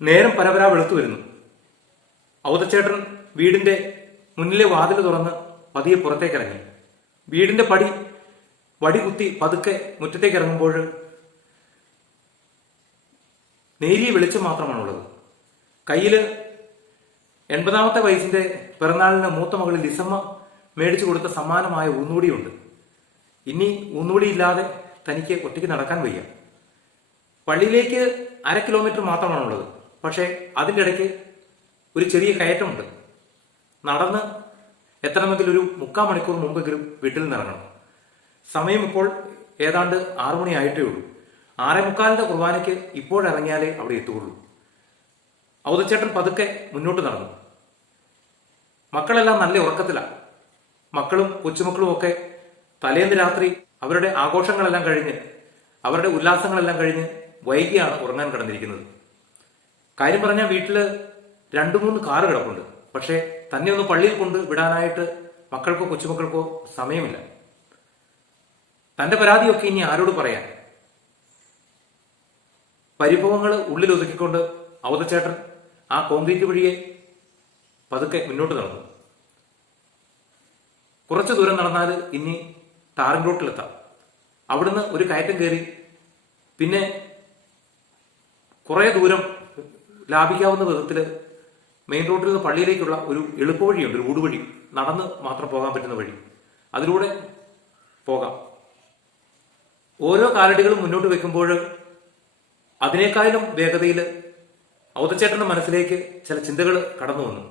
നേരം പരപരാ വെളുത്തു വരുന്നു. ഔതച്ചേട്ടൻ വീടിന്റെ മുന്നിലെ വാതിൽ തുറന്ന് പതിയെ പുറത്തേക്കിറങ്ങി. വീടിന്റെ വടി കുത്തി പതുക്കെ മുറ്റത്തേക്ക് ഇറങ്ങുമ്പോൾ നേരിയ വെളിച്ചം മാത്രമാണുള്ളത്. കയ്യില് 80ാമത്തെ വയസ്സിന്റെ പിറന്നാളിന് മൂത്ത മകളിൽ ലിസമ്മ മേടിച്ചു കൊടുത്ത സമ്മാനമായ ഊന്നുവടിയുണ്ട്. ഇനി ഊന്നുവടിയില്ലാതെ തനിക്ക് ഒറ്റയ്ക്ക് നടക്കാൻ വയ്യ. പള്ളിയിലേക്ക് 1/2 കിലോമീറ്റർ മാത്രമാണുള്ളത്. പക്ഷെ അതിൻ്റെ ഇടയ്ക്ക് ഒരു ചെറിയ കയറ്റമുണ്ട്. നടന്ന് എത്തണമെങ്കിൽ ഒരു 3/4 മണിക്കൂർ മുമ്പെങ്കിലും വീട്ടിൽ നിന്ന് ഇറങ്ങണം. സമയം ഇപ്പോൾ ഏതാണ്ട് 6 മണി ആയിട്ടേ ഉള്ളൂ. 6:45 കുർബാനയ്ക്ക് ഇപ്പോഴിറങ്ങിയാലേ അവിടെ എത്തുകയുള്ളൂ. ഔതച്ചേട്ടൻ പതുക്കെ മുന്നോട്ട് നടന്നു. മക്കളെല്ലാം നല്ല ഉറക്കത്തിലാണ്. മക്കളും കൊച്ചുമക്കളും ഒക്കെ തലേന്ന് രാത്രി അവരുടെ ആഘോഷങ്ങളെല്ലാം കഴിഞ്ഞ് അവരുടെ ഉല്ലാസങ്ങളെല്ലാം കഴിഞ്ഞ് വൈകിയാണ് ഉറങ്ങാൻ കിടന്നിരിക്കുന്നത്. കാര്യം പറഞ്ഞാൽ വീട്ടില് 2-3 കാറ് കിടപ്പുണ്ട്. പക്ഷെ തന്നെ ഒന്ന് പള്ളിയിൽ കൊണ്ട് വിടാനായിട്ട് മക്കൾക്കോ കൊച്ചുമക്കൾക്കോ സമയമില്ല. തന്റെ പരാതിയൊക്കെ ഇനി ആരോട് പറയാൻ? പരിഭവങ്ങൾ ഉള്ളിൽ ഒതുക്കിക്കൊണ്ട് ഔതച്ചേട്ടൻ ആ കോൺക്രീറ്റ് വഴിയെ പതുക്കെ മുന്നോട്ട് നടന്നു. കുറച്ചു ദൂരം നടന്നാൽ ഇനി ടാറിംഗ് റോട്ടിലെത്താം. അവിടുന്ന് ഒരു കയറ്റം കയറി പിന്നെ കുറെ ദൂരം ലാഭിക്കാവുന്ന വിധത്തിൽ മെയിൻ റോഡിൽ നിന്ന് പള്ളിയിലേക്കുള്ള ഒരു എളുപ്പവഴിയുണ്ട്, ഒരു ഊടുവഴി, നടന്ന് മാത്രം പോകാൻ പറ്റുന്ന വഴി. അതിലൂടെ പോകാം. ഓരോ കാലടികളും മുന്നോട്ട് വെക്കുമ്പോൾ അതിനേക്കാളും വേഗതയിൽ ഔതച്ചേട്ടന്റെ മനസ്സിലേക്ക് ചില ചിന്തകൾ കടന്നു വന്നു.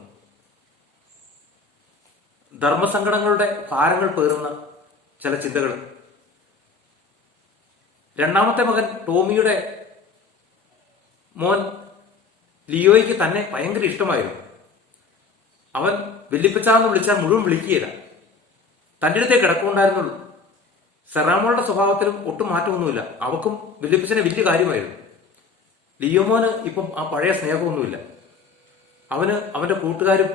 ധർമ്മസങ്കടങ്ങളുടെ ഭാരങ്ങൾ പേറുന്ന ചില ചിന്തകൾ. 2ാമത്തെ മകൻ ടോമിയുടെ മോൻ ലിയോയ്ക്ക് തന്നെ ഭയങ്കര ഇഷ്ടമായിരുന്നു. അവൻ വെല്ലിപ്പച്ചാന്ന് വിളിച്ചാൽ മുഴുവൻ വിളിക്കുകയില്ല. തൻ്റെ അടുത്തേ കിടക്കുന്നുണ്ടായിരുന്നുള്ളൂ. സെറാമോളുടെ സ്വഭാവത്തിലും ഒട്ടും മാറ്റമൊന്നുമില്ല. അവക്കും വെല്ലിപ്പച്ചനെ വലിയ കാര്യമായിരുന്നു. ലിയോമോന് ഇപ്പം ആ പഴയ സ്നേഹമൊന്നുമില്ല. അവന് അവന്റെ കൂട്ടുകാരും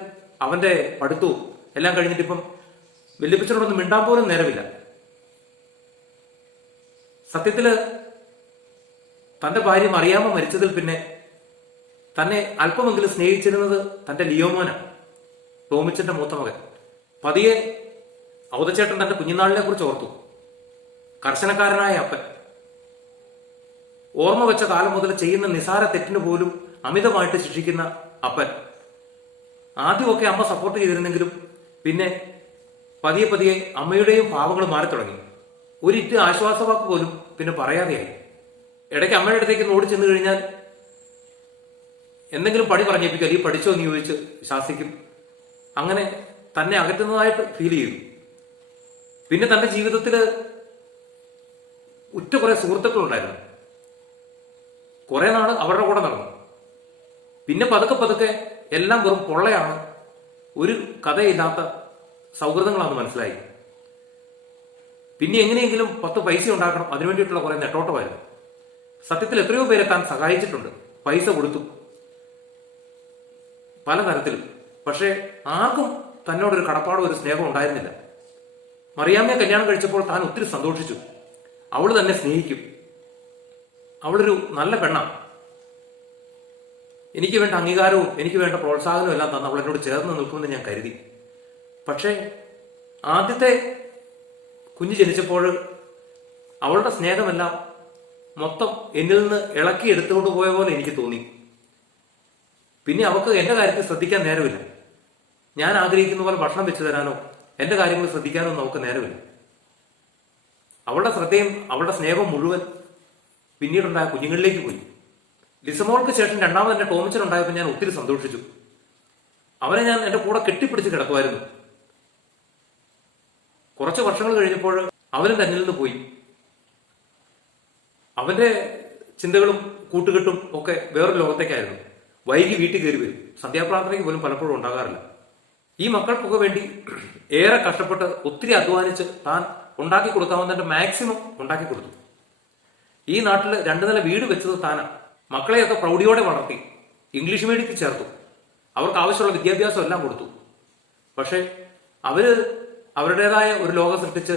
അവന്റെ പഠിത്തവും എല്ലാം കഴിഞ്ഞിട്ട് ഇപ്പം വെല്ലിപ്പച്ചനോടൊന്നും മിണ്ടാൻ പോലും നേരമില്ല. സത്യത്തില് തന്റെ ഭാര്യ മറിയാമ്മ മരിച്ചതിൽ പിന്നെ തന്നെ അല്പമെങ്കിലും സ്നേഹിച്ചിരുന്നത് തന്റെ ലിയോമോനാണ്, ടോമിച്ചന്റെ മൂത്ത മകൻ. പതിയെ ഔതച്ചേട്ടൻ തന്റെ കുഞ്ഞുനാളിനെ കുറിച്ച് ഓർത്തു. കർശനക്കാരനായ അപ്പൻ. ഓർമ്മ വെച്ച കാലം മുതൽ ചെയ്യുന്ന നിസാര തെറ്റിന് പോലും അമിതമായിട്ട് ശിക്ഷിക്കുന്ന അപ്പൻ. ആദ്യമൊക്കെ അമ്മ സപ്പോർട്ട് ചെയ്തിരുന്നെങ്കിലും പിന്നെ പതിയെ പതിയെ അമ്മയുടെയും ഭാവങ്ങൾ മാറി തുടങ്ങി. ഒരിറ്റ് ആശ്വാസവാക്ക് പോലും പിന്നെ പറയാതെയായി. ഇടയ്ക്ക് അമ്മയുടെ അടുത്തേക്ക് ഓടി ചെന്ന് കഴിഞ്ഞാൽ എന്തെങ്കിലും പണി പറഞ്ഞേപ്പിക്കും, അല്ലെങ്കിൽ പഠിച്ചോ എന്ന് ചോദിച്ച് ശാസിക്കും. അങ്ങനെ തന്നെ അകറ്റുന്നതായിട്ട് ഫീൽ ചെയ്തു. പിന്നെ തന്റെ ജീവിതത്തില് ഉറ്റ കുറെ സുഹൃത്തുക്കളുണ്ടായിരുന്നു. കുറെ നാള് അവരുടെ കൂടെ നടന്നു. പിന്നെ പതുക്കെ പതുക്കെ എല്ലാം വെറും പൊള്ളയാണ്, ഒരു കഥയില്ലാത്ത സൗഹൃദങ്ങളാണെന്ന് മനസ്സിലായി. പിന്നെ എങ്ങനെയെങ്കിലും 10 പൈസ ഉണ്ടാക്കണം, അതിനുവേണ്ടിയിട്ടുള്ള കുറെ നെട്ടോട്ടമായിരുന്നു. സത്യത്തിൽ എത്രയോ പേരെ താൻ സഹായിച്ചിട്ടുണ്ട്, പൈസ കൊടുത്തു പലതരത്തിലും. പക്ഷെ ആർക്കും തന്നോടൊരു കടപ്പാടോ ഒരു സ്നേഹം ഉണ്ടായിരുന്നില്ല. മറിയാമ്മയെ കല്യാണം കഴിച്ചപ്പോൾ താൻ ഒത്തിരി സന്തോഷിച്ചു. അവള് തന്നെ സ്നേഹിക്കും, അവളൊരു നല്ല പെണ്ണാണ്, എനിക്ക് വേണ്ട അംഗീകാരവും എനിക്ക് വേണ്ട പ്രോത്സാഹനവും എല്ലാം തന്ന് അവൾ എന്നോട് ചേർന്ന് നിൽക്കുമെന്ന് ഞാൻ കരുതി. പക്ഷേ ആദ്യത്തെ കുഞ്ഞ് ജനിച്ചപ്പോൾ അവളുടെ സ്നേഹമെല്ലാം മൊത്തം എന്നിൽ നിന്ന് ഇളക്കി എടുത്തുകൊണ്ട് പോയ പോലെ എനിക്ക് തോന്നി. പിന്നെ അവൾക്ക് എന്റെ കാര്യത്തിൽ ശ്രദ്ധിക്കാൻ നേരമില്ല. ഞാൻ ആഗ്രഹിക്കുന്ന പോലെ ഭക്ഷണം വെച്ചു തരാനോ എന്റെ കാര്യങ്ങൾ ശ്രദ്ധിക്കാനോ ഒന്നും അവൾക്ക് നേരമില്ല. അവളുടെ ശ്രദ്ധയും അവളുടെ സ്നേഹവും മുഴുവൻ പിന്നീടുണ്ടായ കുഞ്ഞുങ്ങളിലേക്ക് പോയി. ലിസമോൾക്ക് ശേഷം 2ാമത് എന്റെ ടോമിച്ചൻ ഉണ്ടായപ്പോൾ ഞാൻ ഒത്തിരി സന്തോഷിച്ചു. അവനെ ഞാൻ എന്റെ കൂടെ കെട്ടിപ്പിടിച്ച് കിടക്കുമായിരുന്നു. കുറച്ച് വർഷങ്ങൾ കഴിഞ്ഞപ്പോൾ അവനും തന്നിൽ നിന്ന് പോയി. അവന്റെ ചിന്തകളും കൂട്ടുകെട്ടും ഒക്കെ വേറൊരു ലോകത്തേക്കായിരുന്നു. വൈകി വീട്ടിൽ കയറി വരും. സന്ധ്യാപ്രാർത്ഥനയ്ക്ക് പോലും പലപ്പോഴും ഉണ്ടാകാറില്ല. ഈ മക്കൾക്കൊക്കെ വേണ്ടി ഏറെ കഷ്ടപ്പെട്ട് ഒത്തിരി അധ്വാനിച്ച് താൻ ഉണ്ടാക്കി കൊടുക്കാവുന്നതിന്റെ മാക്സിമം ഉണ്ടാക്കി കൊടുത്തു. ഈ നാട്ടിൽ 2 നില വീട് വെച്ചത് താനാണ്. മക്കളെയൊക്കെ പ്രൗഢിയോടെ വളർത്തി ഇംഗ്ലീഷ് മീഡിയത്തിൽ ചേർത്തു. അവർക്ക് ആവശ്യമുള്ള വിദ്യാഭ്യാസം എല്ലാം കൊടുത്തു. പക്ഷെ അവര് അവരുടേതായ ഒരു ലോകം സൃഷ്ടിച്ച്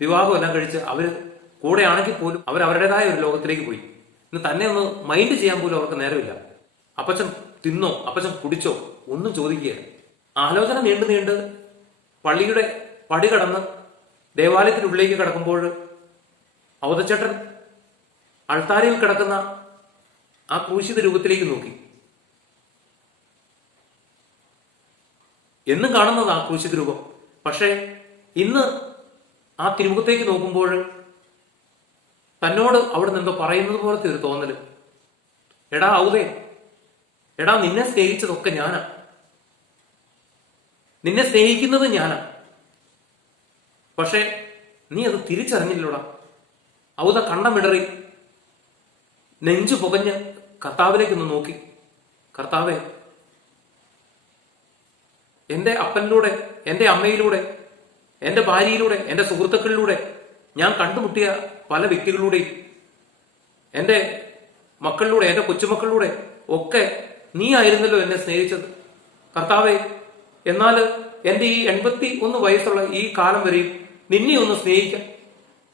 വിവാഹം എല്ലാം കഴിച്ച് അവര് കൂടെയാണെങ്കിൽ പോലും അവർ അവരുടേതായ ഒരു ലോകത്തിലേക്ക് പോയി. ഇന്ന് തന്നെ ഒന്ന് മൈൻഡ് ചെയ്യാൻ പോലും അവർക്ക് നേരമില്ല. അപ്പച്ചൻ തിന്നോ, അപ്പച്ചൻ കുടിച്ചോ, ഒന്നും ചോദിക്കുക. ആലോചന നീണ്ടു നീണ്ട് പള്ളിയുടെ പടി കടന്ന് ദേവാലയത്തിനുള്ളിലേക്ക് കിടക്കുമ്പോൾ അവതച്ചേട്ടൻ അൾത്താരയിൽ കിടക്കുന്ന ആ ക്രൂശിത രൂപത്തിലേക്ക് നോക്കി. എന്നും കാണുന്നത് ആ ക്രൂശിത രൂപം. പക്ഷേ ഇന്ന് ആ തിരുമുഖത്തേക്ക് നോക്കുമ്പോൾ തന്നോട് അവിടെ നിന്നെന്തോ പറയുന്നത് പോലത്തെ ഒരു തോന്നല്. എടാ ഔദേ, എടാ നിന്നെ സ്നേഹിച്ചതൊക്കെ ഞാനാ, നിന്നെ സ്നേഹിക്കുന്നത് ഞാനാ, പക്ഷെ നീ അത് തിരിച്ചറിഞ്ഞില്ലോടാ. ഔദ കണ്ടമിടറി നെഞ്ചു പുകഞ്ഞ് കർത്താവിലേക്കൊന്ന് നോക്കി. കർത്താവേ, എന്റെ അപ്പനിലൂടെ, എന്റെ അമ്മയിലൂടെ, എന്റെ ഭാര്യയിലൂടെ, എന്റെ സുഹൃത്തുക്കളിലൂടെ, ഞാൻ കണ്ടുമുട്ടിയ പല വ്യക്തികളിലൂടെയും, എന്റെ മക്കളിലൂടെ, എന്റെ കൊച്ചുമക്കളിലൂടെ ഒക്കെ നീ ആയിരുന്നല്ലോ എന്നെ സ്നേഹിച്ചത് കർത്താവേ. എന്നാൽ എന്റെ ഈ 81 വയസ്സുള്ള ഈ കാലം വരെയും നിന്നെ ഒന്ന് സ്നേഹിക്കാൻ,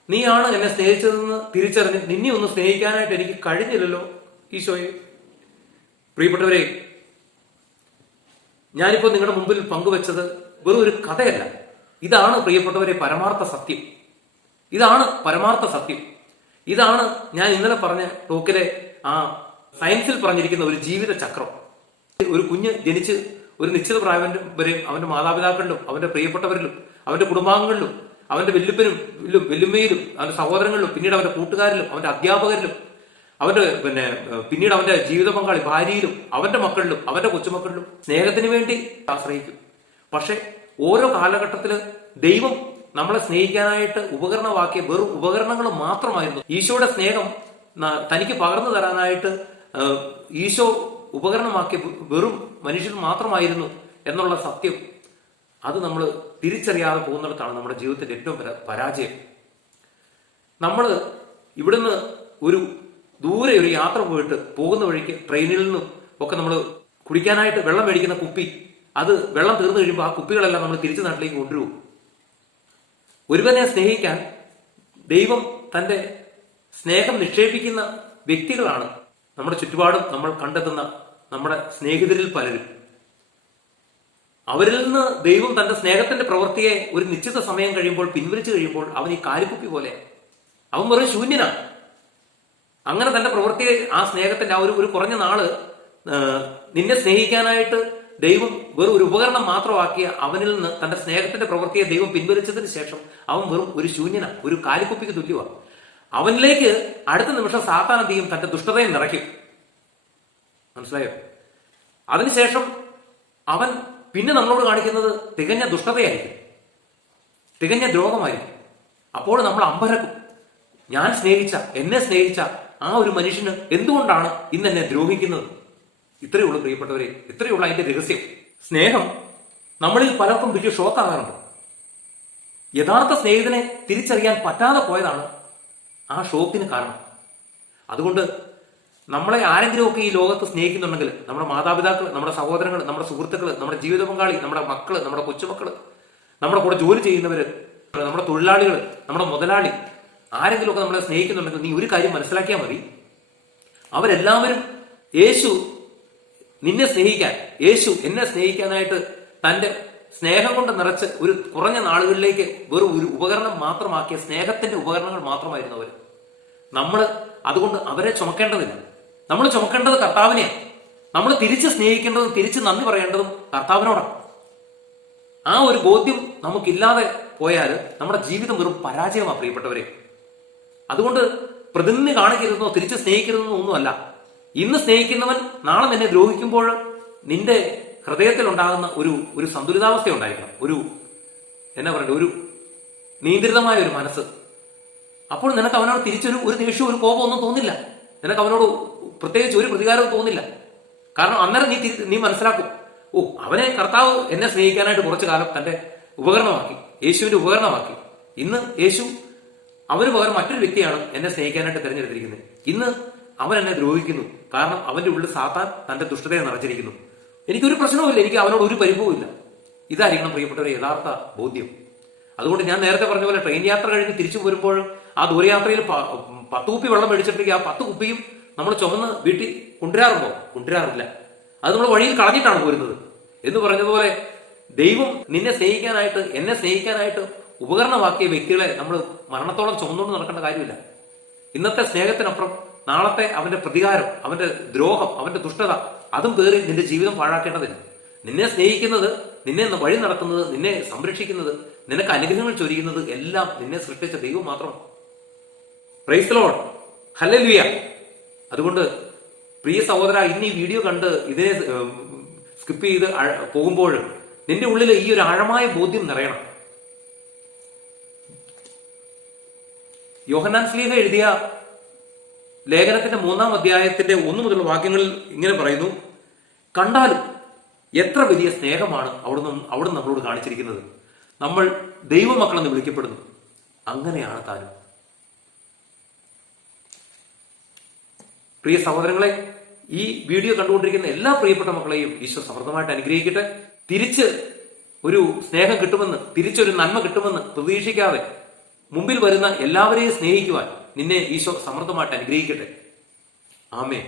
നീയാണ് എന്നെ സ്നേഹിച്ചതെന്ന് തിരിച്ചറിഞ്ഞ് നിന്നെ ഒന്ന് സ്നേഹിക്കാനായിട്ട് എനിക്ക് കഴിഞ്ഞില്ലല്ലോ ഈശോയെ. പ്രിയപ്പെട്ടവരെ, ഞാനിപ്പോൾ നിങ്ങളുടെ മുമ്പിൽ പങ്കുവെച്ചത് വെറും ഒരു കഥയല്ല. ഇതാണ് പ്രിയപ്പെട്ടവരെ പരമാർത്ഥ സത്യം. ഇതാണ് പരമാർത്ഥ സത്യം. ഇതാണ് ഞാൻ ഇന്നലെ പറഞ്ഞ ടോക്കിലെ ആ സയൻസിൽ പറഞ്ഞിരിക്കുന്ന ഒരു ജീവിത ചക്രം. ഒരു കുഞ്ഞ് ജനിച്ച് ഒരു നിശ്ചിത പ്രായം വരെയും അവന്റെ മാതാപിതാക്കളിലും അവന്റെ പ്രിയപ്പെട്ടവരിലും അവന്റെ കുടുംബാംഗങ്ങളിലും അവന്റെ വെല്ലുപ്പനും വെല്ലുമ്മയിലും അവന്റെ സഹോദരങ്ങളിലും പിന്നീട് അവന്റെ കൂട്ടുകാരിലും അവന്റെ അധ്യാപകരിലും അവന്റെ പിന്നീട് അവന്റെ ജീവിത പങ്കാളി ഭാര്യയിലും അവന്റെ മക്കളിലും അവന്റെ കൊച്ചുമക്കളിലും സ്നേഹത്തിന് വേണ്ടി ആശ്രയിക്കും. പക്ഷെ ഓരോ കാലഘട്ടത്തില് ദൈവം നമ്മളെ സ്നേഹിക്കാനായിട്ട് ഉപകരണമാക്കിയ വെറും ഉപകരണങ്ങൾ മാത്രമായിരുന്നു. ഈശോയുടെ സ്നേഹം തനിക്ക് പകർന്നു തരാനായിട്ട് ഈശോ ഉപകരണമാക്കിയ വെറും മനുഷ്യൻ മാത്രമായിരുന്നു എന്നുള്ള സത്യം, അത് നമ്മൾ തിരിച്ചറിയാതെ പോകുന്നിടത്താണ് നമ്മുടെ ജീവിതത്തിന്റെ ഏറ്റവും പരാജയം. നമ്മൾ ഇവിടുന്ന് ഒരു ദൂരെ ഒരു യാത്ര പോയിട്ട് പോകുന്ന വഴിക്ക് ട്രെയിനിൽ നിന്നും ഒക്കെ നമ്മൾ കുടിക്കാനായിട്ട് വെള്ളം മേടിക്കുന്ന കുപ്പി, അത് വെള്ളം തീർന്നു കഴിയുമ്പോൾ ആ കുപ്പികളെല്ലാം നമ്മൾ തിരിച്ചു നാട്ടിലേക്ക് കൊണ്ടുവരും. ഒരുവനെ സ്നേഹിക്കാൻ ദൈവം തന്റെ സ്നേഹം നിക്ഷേപിക്കുന്ന വ്യക്തികളാണ് നമ്മുടെ ചുറ്റുപാടും നമ്മൾ കണ്ടെത്തുന്ന നമ്മുടെ സ്നേഹിതരിൽ പലരും. അവരിൽ നിന്ന് ദൈവം തന്റെ സ്നേഹത്തിന്റെ പ്രവൃത്തിയെ ഒരു നിശ്ചിത സമയം കഴിയുമ്പോൾ പിൻവലിച്ചു കഴിയുമ്പോൾ അവൻ ഈ കാലിക്കുപ്പി പോലെ, അവൻ വെറും ശൂന്യനാണ്. അങ്ങനെ തന്റെ പ്രവൃത്തിയെ, ആ സ്നേഹത്തിന്റെ ആ ഒരു കുറഞ്ഞ നാള് നിന്നെ സ്നേഹിക്കാനായിട്ട് ദൈവം വെറും ഒരു ഉപകരണം മാത്രമാക്കിയ അവനിൽ നിന്ന് തന്റെ സ്നേഹത്തിന്റെ പ്രവൃത്തിയെ ദൈവം പിൻവലിച്ചതിന് ശേഷം അവൻ വെറും ഒരു ശൂന്യനാണ്, ഒരു കാലിക്കുപ്പിക്ക് തുല്യമാണ്. അവനിലേക്ക് അടുത്ത നിമിഷം സാത്താൻ എന്ത് ചെയ്യും? തന്റെ ദുഷ്ടതയെ നിറയ്ക്കും. മനസ്സിലായോ? അതിനുശേഷം അവൻ പിന്നെ നമ്മളോട് കാണിക്കുന്നത് തികഞ്ഞ ദുഷ്ടതയായിരിക്കും, തികഞ്ഞ ദ്രോഹമായിരിക്കും. അപ്പോൾ നമ്മൾ അമ്പരക്കും. ഞാൻ സ്നേഹിച്ച, എന്നെ സ്നേഹിച്ച ആ ഒരു മനുഷ്യന് എന്തുകൊണ്ടാണ് ഇന്ന് എന്നെ ദ്രോഹിക്കുന്നത്? ഇത്രയേ ഉള്ളൂ പ്രിയപ്പെട്ടവരെ, ഇത്രയേ ഉള്ളൂ അതിന്റെ രഹസ്യം. സ്നേഹം നമ്മളിൽ പലർക്കും വലിയ ഷോക്കാകാറുണ്ട്. യഥാർത്ഥ സ്നേഹിതനെ തിരിച്ചറിയാൻ പറ്റാതെ പോയതാണ് ആ ഷോക്കിന് കാരണം. അതുകൊണ്ട് നമ്മളെ ആരെങ്കിലുമൊക്കെ ഈ ലോകത്ത് സ്നേഹിക്കുന്നുണ്ടെങ്കിൽ, നമ്മുടെ മാതാപിതാക്കൾ, നമ്മുടെ സഹോദരങ്ങൾ, നമ്മുടെ സുഹൃത്തുക്കൾ, നമ്മുടെ ജീവിത പങ്കാളി, നമ്മുടെ മക്കള്, നമ്മുടെ കൊച്ചുമക്കള്, നമ്മുടെ കൂടെ ജോലി ചെയ്യുന്നവര്, നമ്മുടെ തൊഴിലാളികൾ, നമ്മുടെ മുതലാളി, ആരെങ്കിലുമൊക്കെ നമ്മളെ സ്നേഹിക്കുന്നുണ്ടെങ്കിൽ നീ ഒരു കാര്യം മനസ്സിലാക്കിയാൽ മതി. അവരെല്ലാവരും യേശു നിന്നെ സ്നേഹിക്കാൻ, യേശു എന്നെ സ്നേഹിക്കാനായിട്ട് തന്റെ സ്നേഹം കൊണ്ട് നിറച്ച് ഒരു കുറഞ്ഞ നാളുകളിലേക്ക് വെറും ഒരു ഉപകരണം മാത്രമാക്കിയ സ്നേഹത്തിന്റെ ഉപകരണങ്ങൾ മാത്രമായിരുന്നു അവർ. നമ്മൾ അതുകൊണ്ട് അവരെ ചുമക്കേണ്ടതില്ല. നമ്മൾ ചുമക്കേണ്ടത് കർത്താവിനെയാണ്. നമ്മൾ തിരിച്ച് സ്നേഹിക്കേണ്ടതും തിരിച്ച് നന്ദി പറയേണ്ടതും കർത്താവിനോടാണ്. ആ ഒരു ബോധ്യം നമുക്കില്ലാതെ പോയാൽ നമ്മുടെ ജീവിതം വെറും പരാജയമാണ് പ്രിയപ്പെട്ടവരെ. അതുകൊണ്ട് പ്രതിനിധി കാണിക്കരുതെന്നോ തിരിച്ച് സ്നേഹിക്കരുതെന്നോ ഒന്നുമല്ല. ഇന്ന് സ്നേഹിക്കുന്നവൻ നാളെ നിന്നെ ദ്രോഹിക്കുമ്പോൾ നിന്റെ ഹൃദയത്തിൽ ഉണ്ടാകുന്ന ഒരു സന്തുലിതാവസ്ഥ ഉണ്ടായിരിക്കണം, എന്നാ പറയണ്ടേ, ഒരു നിയന്ത്രിതമായ ഒരു മനസ്സ്. അപ്പോൾ നിനക്ക് അവനോട് തിരിച്ചൊരു ദേഷ്യവും ഒരു കോപം ഒന്നും തോന്നില്ല. നിനക്ക് അവനോട് പ്രത്യേകിച്ച് ഒരു പ്രതികാരവും തോന്നില്ല. കാരണം അന്നേരം നീ മനസ്സിലാക്കും, അവനെ കർത്താവ് എന്നെ സ്നേഹിക്കാനായിട്ട് കുറച്ചു കാലം തന്റെ ഉപകരണമാക്കി, യേശുവിന്റെ ഉപകരണമാക്കി. ഇന്ന് യേശു അവന് പകരം മറ്റൊരു വ്യക്തിയാണ് എന്നെ സ്നേഹിക്കാനായിട്ട് തിരഞ്ഞെടുത്തിരിക്കുന്നത്. ഇന്ന് അവൻ എന്നെ ദ്രോഹിക്കുന്നു. കാരണം അവന്റെ ഉള്ളിൽ സാത്താൻ തന്റെ ദുഷ്ടതയെ നിറച്ചിരിക്കുന്നു. എനിക്കൊരു പ്രശ്നവുമില്ല, എനിക്ക് അവനോട് ഒരു പരിഭവവും ഇല്ല. ഇതായിരിക്കണം പ്രിയപ്പെട്ടവരെ യഥാർത്ഥ ബോധ്യം. അതുകൊണ്ട് ഞാൻ നേരത്തെ പറഞ്ഞ പോലെ ട്രെയിൻ യാത്ര കഴിഞ്ഞ് തിരിച്ചു വരുമ്പോൾ ആ ദൂരയാത്രയിൽ 10 കുപ്പി വെള്ളം മേടിച്ചിട്ടുണ്ടെങ്കിൽ ആ 10 കുപ്പിയും നമ്മൾ ചുമന്ന് വീട്ടിൽ കൊണ്ടുവരാറുണ്ടോ? കൊണ്ടുവരാറില്ല. അത് നമ്മൾ വഴിയിൽ കളഞ്ഞിട്ടാണ് പോരുന്നത്. എന്ന് പറഞ്ഞതുപോലെ ദൈവം നിന്നെ സ്നേഹിക്കാനായിട്ട്, എന്നെ സ്നേഹിക്കാനായിട്ട് ഉപകരണമാക്കിയ വ്യക്തികളെ നമ്മൾ മരണത്തോളം ചുമന്നുകൊണ്ട് നടക്കേണ്ട കാര്യമില്ല. ഇന്നത്തെ സ്നേഹത്തിനപ്പുറം നാളത്തെ അവന്റെ പ്രതികാരം, അവന്റെ ദ്രോഹം, അവന്റെ ദുഷ്ടത അതും കയറി നിന്റെ ജീവിതം പാഴാക്കേണ്ടതില്ല. നിന്നെ സ്നേഹിക്കുന്നത്, നിന്നെ വഴി നടത്തുന്നത്, നിന്നെ സംരക്ഷിക്കുന്നത്, നിനക്ക് അനുഗ്രഹങ്ങൾ ചൊരിയുന്നത് എല്ലാം നിന്നെ സൃഷ്ടിച്ച ദൈവം മാത്രമാണ്. Praise the Lord, hallelujah. അതുകൊണ്ട് പ്രിയ സഹോദര, ഇന്ന് ഈ വീഡിയോ കണ്ട് ഇതിനെ സ്കിപ്പ് ചെയ്ത് പോകുമ്പോൾ നിന്റെ ഉള്ളിൽ ഈ ഒരു ആഴമായ ബോധ്യം നിറയണം. യോഹന്നാൻ ശ്ലീഹ എഴുതിയ ലേഖനത്തിന്റെ 3-ാം അധ്യായത്തിന്റെ 1 മുതലുള്ള വാക്യങ്ങളിൽ ഇങ്ങനെ പറയുന്നു: കണ്ടാലും എത്ര വലിയ സ്നേഹമാണ് അവിടുന്ന് നമ്മളോട് കാണിച്ചിരിക്കുന്നത്. നമ്മൾ ദൈവമക്കളെന്ന് വിളിക്കപ്പെടുന്നു. അങ്ങനെയാണ് താനും. പ്രിയ സഹോദരങ്ങളെ, ഈ വീഡിയോ കണ്ടുകൊണ്ടിരിക്കുന്ന എല്ലാ പ്രിയപ്പെട്ട മക്കളെയും ഈശോ സമൃദ്ധമായിട്ട് അനുഗ്രഹിക്കട്ടെ. തിരിച്ച് ഒരു സ്നേഹം കിട്ടുമെന്ന്, തിരിച്ചൊരു നന്മ കിട്ടുമെന്ന് പ്രതീക്ഷിക്കാതെ മുമ്പിൽ വരുന്ന എല്ലാവരെയും സ്നേഹിക്കുവാൻ നിന്നെ ഈശോ സമൃദ്ധമായിട്ട് അനുഗ്രഹിക്കട്ടെ. ആമേൻ.